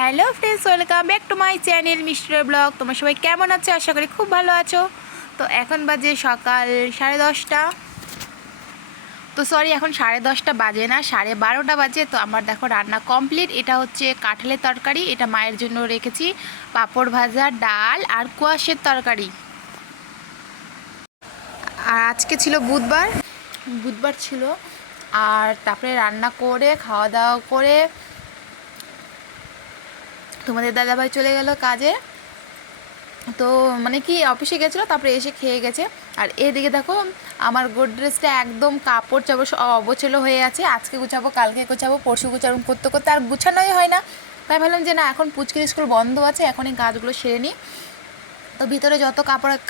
Hello friends, welcome back to my channel mister blog. তোমরা সবাই কেমন আছো? আশা করি খুব ভালো আছো। তো এখন বাজে সকাল 10:30। তো সরি, এখন 10:30 বাজে না, 12:30 বাজে। তো আমার দেখো রান্না কমপ্লিট। এটা হচ্ছে কাঁঠালের তরকারি, এটা মায়ের জন্য রেখেছি। পাঁপড় ভাজা, ডাল আর কোয়াশের তরকারি। আর আজকে ছিল বুধবার, বুধবার ছিল। আর তারপরে রান্না করে খাওয়া দাওয়া করে তোমাদের দাদাভাই চলে গেল কাজে। তো মানে কি অফিসে গেছিলো, তারপরে এসে খেয়ে গেছে। আর এদিকে দেখো আমার গোড্রেজটা একদম কাপড় চাপড় অবচলো হয়ে আছে। আজকে গুছাবো, কালকে গুছাবো, পরশু গুছাবো করতে করতে আর গুছানোই হয় না। তাই ভাবলাম যে না, এখন পুচকির স্কুল বন্ধ আছে, এখন এই কাজগুলো সেরে নিই। তো ভিতরে যত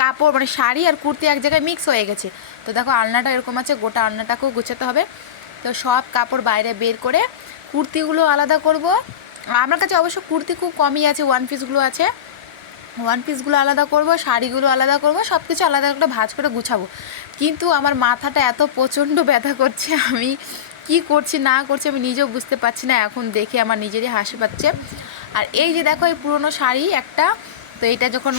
কাপড় মানে শাড়ি আর কুর্তি এক জায়গায় মিক্স হয়ে গেছে। তো দেখো আলনাটা এরকম আছে, গোটা আলনাটাকেও গুছাতে হবে। তো সব কাপড় বাইরে বের করে কুর্তিগুলো আলাদা করব। আমার কাছে অবশ্য কুর্তি খুব কমই আছে, ওয়ান পিসগুলো আছে। ওয়ান পিসগুলো আলাদা করব, শাড়িগুলো আলাদা করব, সব কিছু আলাদা একটা ভাঁজ করে গুছাবো। কিন্তু আমার মাথাটা এত প্রচণ্ড ব্যথা করছে, আমি কি করছি না করছি আমি নিজেও বুঝতে পারছি না। এখন দেখে আমার নিজেরই হাসি পাচ্ছে। আর এই যে দেখো এই পুরনো শাড়ি একটা, তো এটা যখন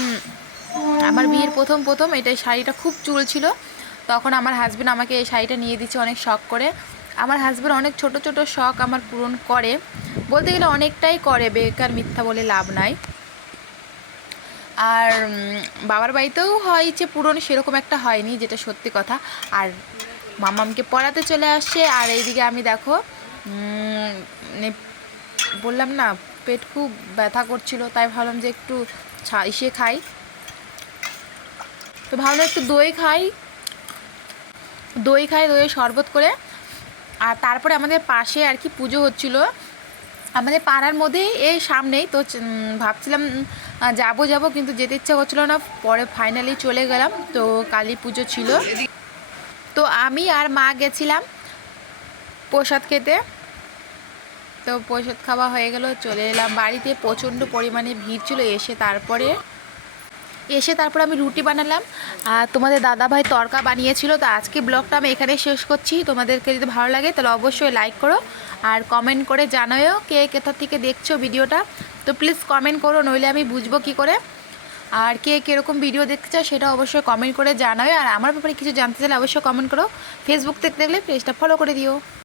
আমার বিয়ের প্রথম এটা শাড়িটা খুব চুল ছিল, তখন আমার হাজব্যান্ড আমাকে এই শাড়িটা নিয়ে দিচ্ছে অনেক শখ করে। আমার হাজব্যান্ড অনেক ছোট ছোট শখ আমার পূরণ করে, বলতে গেলে অনেকটাই করে, বেকার মিথ্যা বলে লাভ নাই। আর বাবার বাড়িতেও হয়েছে পূরণ, সেরকম একটা হয়নি, যেটা সত্যি কথা। আর মামামকে পড়াতে চলে আসছে। আর এইদিকে আমি দেখো মানে বললাম না পেট খুব ব্যথা করছিল, তাই ভাবলাম যে একটু ইসে খাই। তো ভাবলাম একটু দই খাই, দইয়ের শরবত করে। আর তারপরে আমাদের পাশে আর কি পুজো হচ্ছিল আমাদের পাড়ার মধ্যেই, এই সামনেই। তো ভাবছিলাম যাব কিন্তু যেতে ইচ্ছা করছিল না, পরে ফাইনালি চলে গেলাম। তো কালী পুজো ছিল, তো আমি আর মা গেছিলাম প্রসাদ খেতে। তো প্রসাদ খাওয়া হয়ে গেল, চলে এলাম বাড়িতে। প্রচণ্ড পরিমাণে ভিড় ছিল। এসে তারপর আমি রুটি বানালাম, আর তোমাদের দাদাভাই তড়কা বানিয়েছিল। তো আজকে ব্লগটা আমি এখানে শেষ করছি। তোমাদেরকে যদি ভালো লাগে তাহলে অবশ্যই লাইক করো, আর কমেন্ট করে জানাও কে কোথা থেকে দেখছো ভিডিওটা। তো প্লিজ কমেন্ট করো, নইলে আমি বুঝবো কী করে। আর কে কীরকম ভিডিও দেখতে চাও সেটা অবশ্যই কমেন্ট করে জানাও। আর আমার ব্যাপারে কিছু জানতে চাইলে অবশ্যই কমেন্ট করো। ফেসবুক থেকে দেখলে পেজটা ফলো করে দিও।